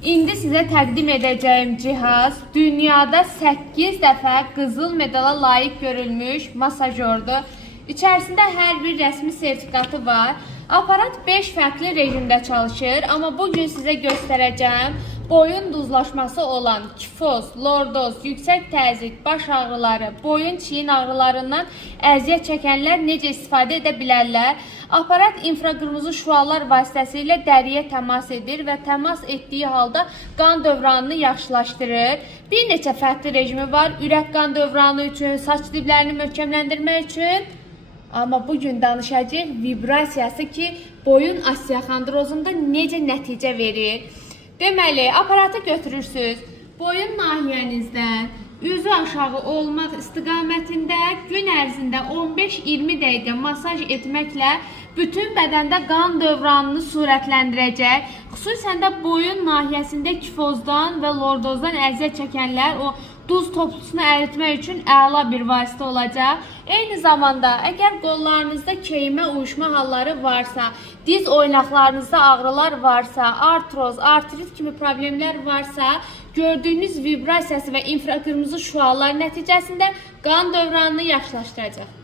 İndi sizə təqdim edəcəyim cihaz dünyada 8 dəfə qızıl medala layiq görülmüş masajordur. İçərisində hər bir rəsmi sertifikatı var. Aparat 5 fərqli rejimdə çalışır, amma bugün sizə göstərəcəyim boyun duzlaşması olan kifoz, lordoz, yüksək təzyiq, baş ağrıları, boyun çiyin ağrılarından əziyyət çəkənlər necə istifadə edə bilərlər. Aparat infraqırmızı şüalar vasitəsilə dəriyə təmas edir və təmas etdiyi halda qan dövranını yaxşılaşdırır. Bir neçə fərqli rejimi var, ürək qan dövranı üçün, saç diblərini möhkəmləndirmək üçün. Amma bugün danışacağıq vibrasiyası ki, boyun osteoxondrozunda necə nəticə verir. Deməli, aparatı götürürsünüz, boyun nahiyənizdən üzü aşağı olmaq istiqamətində gün ərzində 15-20 dəqiqə masaj etməklə bütün bədəndə qan dövranını sürətləndirəcək. Xüsusən də boyun nahiyəsində kifozdan və lordozdan əziyyət çəkənlər o duz toplusunu əritmək üçün əla bir vasitə olacaq. Eyni zamanda, əgər qollarınızda keymə, uyuşma halları varsa, diz oynaqlarınızda ağrılar varsa, artroz, artrit kimi problemlər varsa, gördüyünüz vibrasiyası və infraqırmızı şüalar nəticəsində qan dövranını yaxşılaşdıracaq.